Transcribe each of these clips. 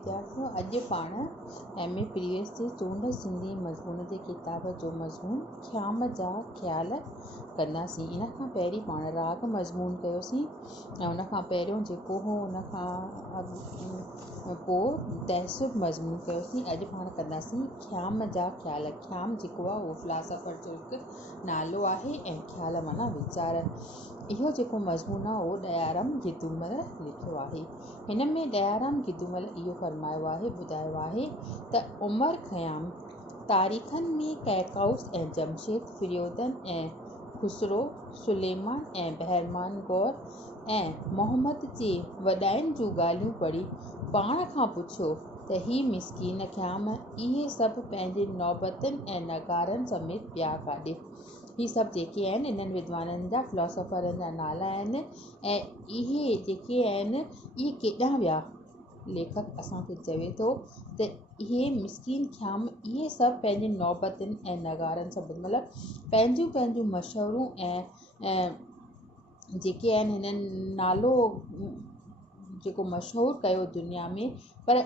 विद्यार्थियों, अॼु पाण MA प्रीवियस जे चूंड सिंधी मज़मून जे किताब जो मज़मून ख़्याम जा ख़्याल कंदासीं। इन खां पहिरीं पाण राग मज़मून कयोसीं ऐं उन खां पहिरियों जेको हो उन खां पोइ तहसुब मज़मून कयोसीं। अॼु पाण कंदासीं ख़्याम जा ख़्याल। ख़्याम जेको आहे उहो फ़िलासफ़र जो हिकु नालो आहे ऐं ख़्याल माना वीचार। इहो जेको मज़मून आहे उहो दयाराम गिदूमल लिखियो आहे। हिन में दयाराम गिदूमल इहो फरमायो आहे, ॿुधायो आहे त उमर ख़याम तारीख़नि में कैकाउस ऐं जमशेद, फिरियोदन ऐं खुसरो, सुलेमान ऐं बहरमान गौर ऐं मोहम्मद जे वॾाइनि जूं ॻाल्हियूं पढ़ी पाण खां पुछियो त ही मिसकीन ख़याम इहे सभु पंहिंजे नौबतनि ऐं नगारनि समेत ॿिया काॾे। ही सभु जेके आहिनि इन्हनि विद्वाननि जा फ़िलासफ़रनि जा नाला आहिनि ऐं इहे जेके आहिनि इहे केॾांहुं विया। लेखक असांखे चवे थो त इहे मिसकीन ख़याम इहे सभु पंहिंजे नौबतनि ऐं नगारनि समेत मतिलबु पंहिंजूं मशहूरूं ऐं जेके आहिनि हिननि नालो जेको मशहूरु कयो दुनिया में, पर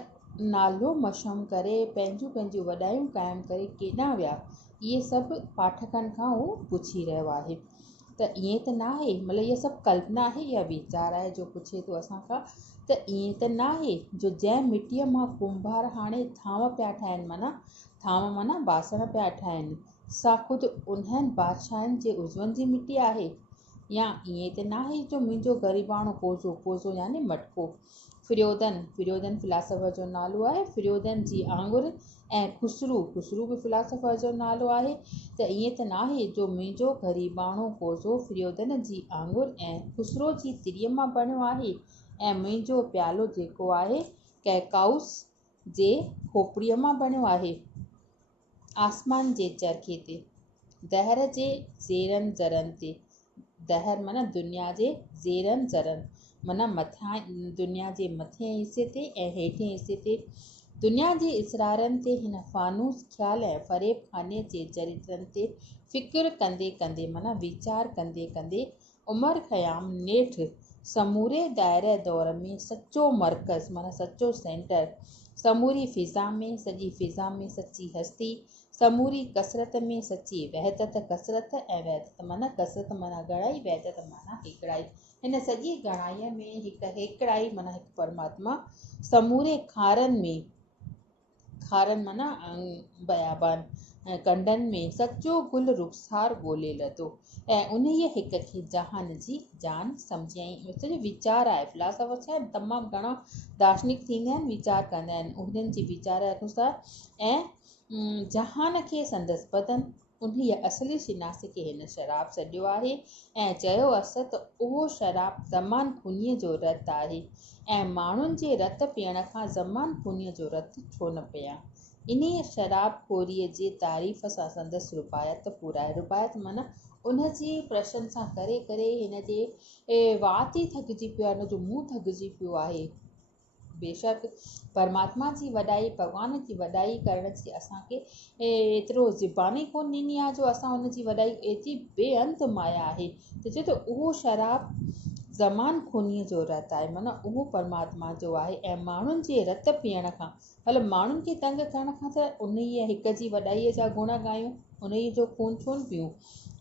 नालो मशहूरु करे पंहिंजूं वॾायूं क़ाइमु करे केॾांहुं विया, इहे सभु पाठकनि खां उहो पुछी रहियो आहे। त ईअं त न आहे, मतिलबु इहा सभु कल्पना आहे या वीचार आहे जो पुछे थो असांखां। त ईअं त न आहे जो जंहिं मिटीअ मां कुंभार हाणे थांव पिया ठाहिनि, थांव माना बासण पिया ठाहिनि, सा ख़ुदि उन्हनि बादशाहनि जे उज़वनि जी मिटी आहे। या ईअं त न आहे जो मुंहिंजो ग़रीबाणो कोज़ो यानी मटको। फिरियोदन फ़िलासफ़र जो नालो आहे। फिरियोदन जी आंगुर ऐं खुसरू बि फ़िलासफ़र जो नालो आहे। त ईअं त न आहे जो मुंहिंजो ग़रीबाणो कोज़ो फिरियोदन जी आंगुर ऐं खुसरो जी तिरीअ मां बणियो आहे ऐं मुंहिंजो प्यालो जेको आहे कैकाउस जे खोपड़ीअ मां बणियो आहे। आसमान जे चरखे ते, दहर जे ज़ेरनि ज़रनि ते, दहर माना दुनिया जे ज़ेरनि ज़रनि माना मथियां दुनिया जे मथिएं हिसे ते ऐं हेठिएं हिसे ते, दुनिया जे इसरारनि ते, हिन फ़ानूस ख़्याल ऐं फ़रेब खाने जे चरित्रनि ते फ़िक्र कंदे कंदे माना वीचार कंदे कंदे उमर ख़याम नेठि समूरे दायरे दौर में सचो मर्कज़ माना सचो सेंटर, समूरी फ़िज़ा में सॼी फ़िज़ा में सची हस्ती, समूरी कसरत में सची वहदत, कसरत ऐं वहदत माना कसरत माना घणाई, वहदत माना हिकिड़ाई, हिन सॼी घणाईअ में हिकु हिकिड़ाई माना हिकु परमात्मा, समूरे खारनि माना बयाबान कंडनि में सचो गुल रुखसार ॻोल्हे लधो ऐं उन हिक खे जहान जी जान सम्झियईं। सॼो वीचार आहे। फ़िलासफ़र छा आहिनि, तमामु घणा दार्शनिक थींदा आहिनि, वीचार कंदा आहिनि, उन्हनि जे वीचार अनुसार ऐं जहान खे संदसि बदन उन असली शिनास खे हिन शराब सॼियो आहे ऐं चयो अस त उहो शराब ज़मान खूनीअ जो रतु आहे ऐं माण्हुनि जे रत पीअण खां ज़मान खूनीअ जो रतु छो न पिया। इन्हीअ शराब खोरीअ जे तारीफ़ सां संदसि रुबायत पूराए। रुबायत माना उन जी प्रशंसा करे करे हिन जे वात ई थकिजी पियो आहे, हुन जो मुंहुं थकिजी पियो आहे। बेशक परमात्मा जी वॾाई, भॻवान जी वॾाई करण जी असांखे एतिरो ज़ुबानी कोन ॾिनी आहे जो असां हुन जी वॾाई, एतिरी बेअंत माया आहे त चए थो उहो शराब ज़मान खूनीअ जो रतु आहे माना उहो परमात्मा जो आहे ऐं माण्हुनि जे रत पीअण खां मतिलबु माण्हुनि खे तंग करण खां त उन हिक जी वॾाईअ जा गुण ॻायूं, उन जो खून छो न पियूं।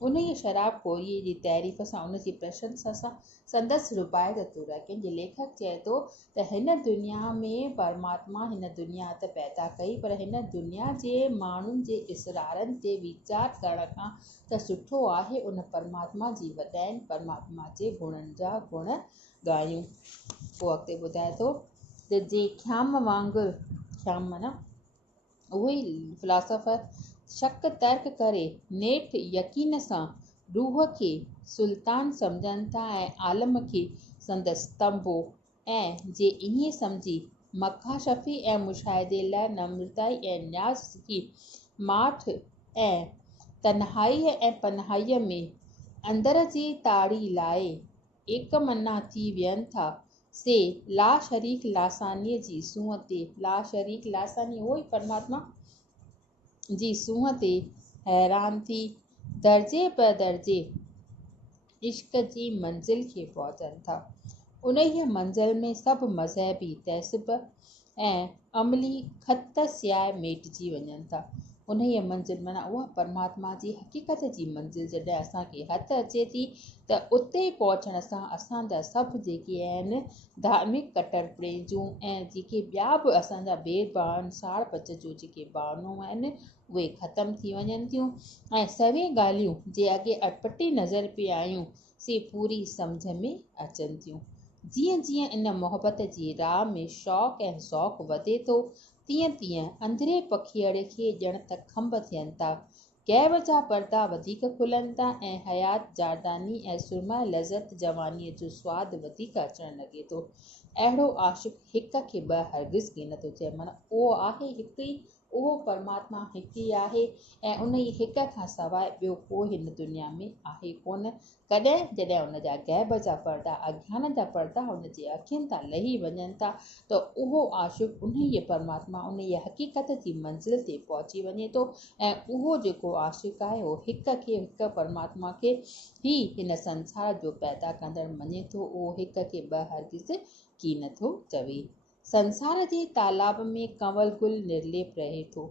उन शराब खोरीअ जी तारीफ़ सां, उन जी प्रशंसा सां संदसि रुबायत तुर। कंहिंजे लेखक चए थो त हिन दुनिया में परमात्मा हिन दुनिया त पैदा कई, पर हिन दुनिया जे माण्हुनि जे इसरारनि ते वीचार करण खां त सुठो आहे उन परमात्मा जी वॾाइनि, परमात्मा जे गुणनि जा गुण ॻायूं। पोइ अॻिते ॿुधाए थो त जे ख़्याम वांगुरु, ख़्याम माना उहो ई फ़िलासफ़र शक तर्क करे नेठि यकीन सां रूह खे सुल्तान सम्झनि था ऐं आलम खे संदसि तंबो, ऐं जे ईअं सम्झी मकाशफ़ी ऐं मुशाहिदे लाइ नम्रताई ऐं न्याज़ सिखी माठ ऐं तन्हाईअ ऐं पन्हाईअ में अंदर जी ताड़ी लाए एक मना थी वियनि था, से ला शरीक लासानीअ जी सूंहं ते, ला शरीक लासानी उहो ई परमात्मा जी सूंहं ते हैरान थी दर्जे बदर्जे इश्क जी मंज़िल खे पहुचनि था। उन मंज़िल में सभु मज़हबी तहज़ुब ऐं अमली खत सियाए मेटिजी वञनि था। उन ई मंज़िल माना उहा परमात्मा जी हक़ीक़त जी मंज़िल जॾहिं असांखे हथु अचे थी त उते पहुचण सां असांजा सभु जेके आहिनि धार्मिक कटर प्रेजूं ऐं जेके ॿिया बि असांजा भेदभाव साड़ पच जो जेके भावनाऊं आहिनि उहे ख़तमु थी वञनि थियूं ऐं सभई ॻाल्हियूं जे अॻे अटपटी नज़र पिया आहियूं से पूरी सम्झ में अचनि थियूं। जीअं जीअं इन मोहबत जी राह में शौक़ु ऐं ज़ौक़ु वधे थो तीअं तीअं अंदरे पखीअड़े खे ॼण त खंभ थियनि था, गैब जा पर्दा वधीक खुलनि था ऐं हयात जारदानी ऐं सुरमाए लज़त जवानीअ जो सवादु वधीक अचणु लॻे थो। अहिड़ो आशिक़ हिक खे ॿ हरगिज़ कीन थो चए, माना उहो आहे हिकु ई, उहो परमात्मा हिकु ई आहे ऐं उन ई हिक खां सवाइ ॿियो को हिन दुनिया में आहे कोन। कॾहिं जॾहिं उन जा गैब जा पर्दा अज्ञान जा पर्दा उन जे अखियुनि तां लही वञनि था त उहो आशिक़ उन ई परमात्मा उन ई हक़ीक़त जी मंज़िल ते पहुची वञे थो ऐं उहो जेको आशिक़ आहे उहो हिक खे हिक परमात्मा खे ई हिन संसार जो पैदा कंदड़ मञे थो, उहो हिक खे ॿ हरगिज़ की नथो चवे। संसार जे तालाब में कंवल गुल निर्लेप रहे थो,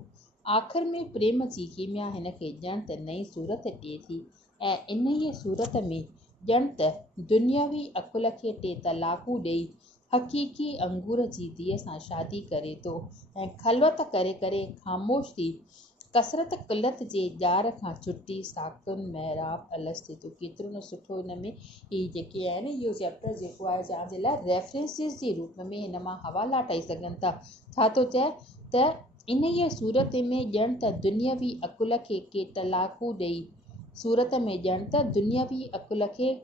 आख़िर में प्रेम जी कीमिया हिन खे ॼण त नई सूरत ॾिए थी ऐं इन ई सूरत में ॼण त दुनियावी अकुल खे टे तलाकूं ॾेई हक़ीक़ी अंगूर जी धीअ सां शादी करे थो ऐं ख़लवत करे करे ख़ामोश थी कसरत क़िलत जे ॼार खां छुटी साकुन महराब अलस थिए थो। केतिरो न सुठो हिन में ही जेके आहिनि इहो चैप्टर जेको आहे तव्हांजे लाइ रेफरेंसिस जे रूप में हिन मां हवाला ठही सघनि था। छा थो चए त इन ई सूरत में ॼण त दुनियावी अकुल खे के तलाकूं ॾेई सूरत में ॼण त दुनियावी अकुल खे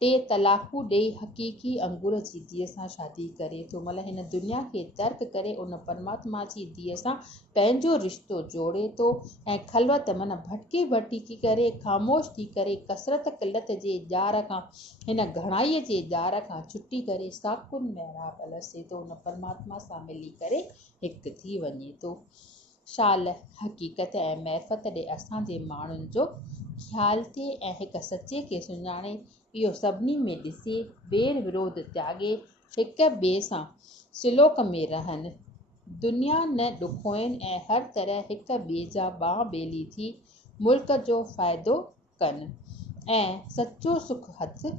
टे तलाकूं ॾेई हक़ीक़ी अंगूर जी धीअ सां शादी करे थो। मतिलबु हिन दुनिया खे तर्क करे उन परमात्मा जी धीअ सां पंहिंजो रिश्तो जोड़े थो ऐं ख़लवत माना भटकी भटकी करे ख़ामोश थी करे कसरत क़िलत जे ॼार खां हिन घणाईअ जे ॼार खां छुटी करे साकुन महराब अलसे थो उन परमात्मा सां मिली करे हिकु थी वञे थो। शाल हक़ीक़त ऐं महफ़त ॾे असांजे माण्हुनि जो ख़्यालु थिए ऐं हिकु सचे खे सुञाणे इहो सभिनी में ॾिसे वेर विरोध त्यागे हिक ॿिए सां सिलोक में रहनि, दुनिया न ॾुखोइनि ऐं हर तरह हिक ॿिए जा बांह ॿेली थी मुल्क जो फ़ाइदो कनि ऐं सचो सुख हथु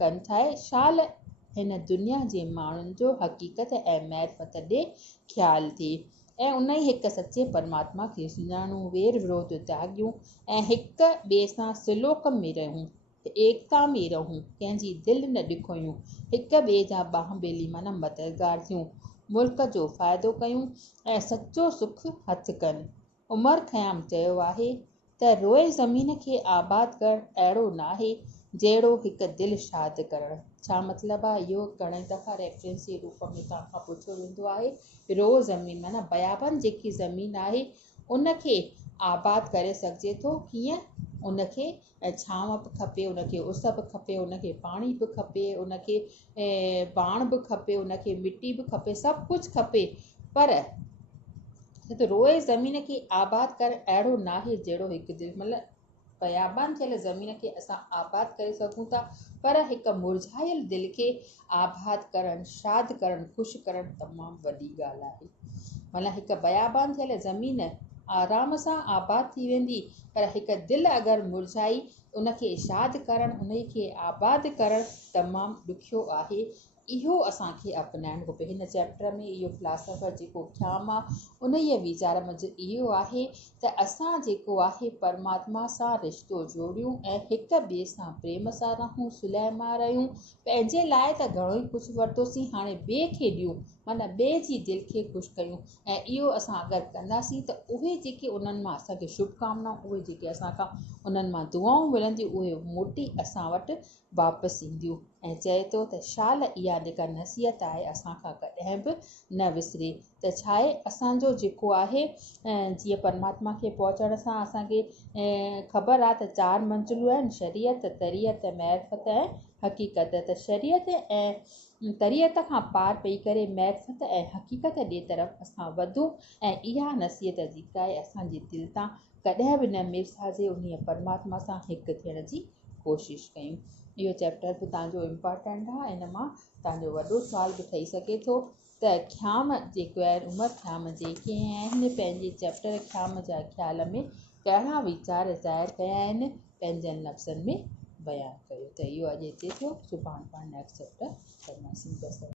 कनि ठाहे। शाल हिन दुनिया जे माण्हुनि जो हक़ीक़त ऐं महफ़त ॾे ख़्यालु थिए ऐं उन ई हिकु सचे परमात्मा खे सुञाणूं वेर विरोध त्यागियूं ऐं हिक ॿिए सां सिलोक में रहूं, एकता में रहूं, कंहिंजी दिलि न ॾुखोयूं, हिक ॿिए जा बांह ॿेली माना मददगार थियूं, मुल्क जो फ़ाइदो कयूं ऐं सचो सुख हथु कनि। उमर ख़याम चयो आहे त रोए ज़मीन खे आबाद करणु अहिड़ो नाहे जहिड़ो हिकु दिलि शाद करणु। छा मतिलबु आहे इहो? घणेई दफ़ा रेफरेंस जे रूप में तव्हां खां पुछियो वेंदो आहे। रो ज़मीन माना बयाबन जेकी ज़मीन आहे उनखे आबाद करे सघिजे थो। कीअं? उनखे छांव बि खपे, उनखे उस बि खपे, उनखे पाणी बि खपे, उनखे बाण बि खपे, उनखे मिटी बि खपे, सभु कुझु खपे, पर त रोए ज़मीन खे आबाद करणु अहिड़ो नाहे जहिड़ो हिकु दिलि। मतिलबु बयाबान थियल ज़मीन खे असां आबाद करे सघूं था, पर हिकु मुरझायल दिलि खे आबाद करणु, शाद करणु, ख़ुशि करणु तमामु वॾी ॻाल्हि आहे। मतिलबु हिकु बयाबान थियल ज़मीन आराम सां आबाद थी वेंदी, पर हिकु दिलि अगरि मुरझाई उनखे शाद करणु, उनखे आबाद करणु तमामु ॾुखियो आहे। इहो असांखे अपनाइणु खपे। हिन चैप्टर में इहो फिलासफ़र जेको ख़्याम आहे उन ई वीचार मंझि इहो आहे त असां जेको आहे परमात्मा सां रिश्तो जोड़ियूं ऐं हिक ॿिए सां प्रेम सां रहूं, सुलह मां रहूं। पंहिंजे लाइ त घणो ई कुझु वरितोसीं, हाणे ॿिए खे ॾियूं, माना ॿिए जी दिलि खे ख़ुशि कयूं ऐं इहो असां अगरि कंदासीं त उहे जेके उन्हनि मां असांखे शुभकामनाऊं, उहे जेके असां खां उन्हनि मां दुआऊं मिलंदियूं उहे मोटी असां वटि वापसि ईंदियूं। ऐं चए थो त शाल इहा जेका नसीहत आहे असांखां कॾहिं बि न विसरे त छा आहे असांजो जेको आहे जीअं परमात्मा खे पहुचण सां असांखे ख़बर आहे त 4 मंजिलूं आहिनि, शरीयत, तरीयत, महफ़त ऐं हक़ीक़त। त शरीयत ऐं तरीयत खां पार पेई करे महफ़त ऐं हक़ीक़त ॾे तरफ़ असां वधूं ऐं इहा नसीहत जेका आहे असांजे दिलि तां कॾहिं बि न मिर्साजे, उन परमात्मा सां हिकु थियण जी कोशिशि कयूं। इहो चैप्टर बि तव्हांजो इम्पॉर्टेंट आहे। इन मां तव्हांजो वॾो सुवाल बि ठही सघे थो त ख़्याम जेको आहे उमर ख़्याम जेके आहिनि पंहिंजे चैप्टर ख़्याम जा ख़्याल में कहिड़ा वीचार ज़ाहिर कया आहिनि पंहिंजनि लफ़्ज़नि में बयानु कयो। त इहो अॼु हिते थियो, सुभाणे पाण नेक्स्ट चैप्टर कंदासीं। बसि।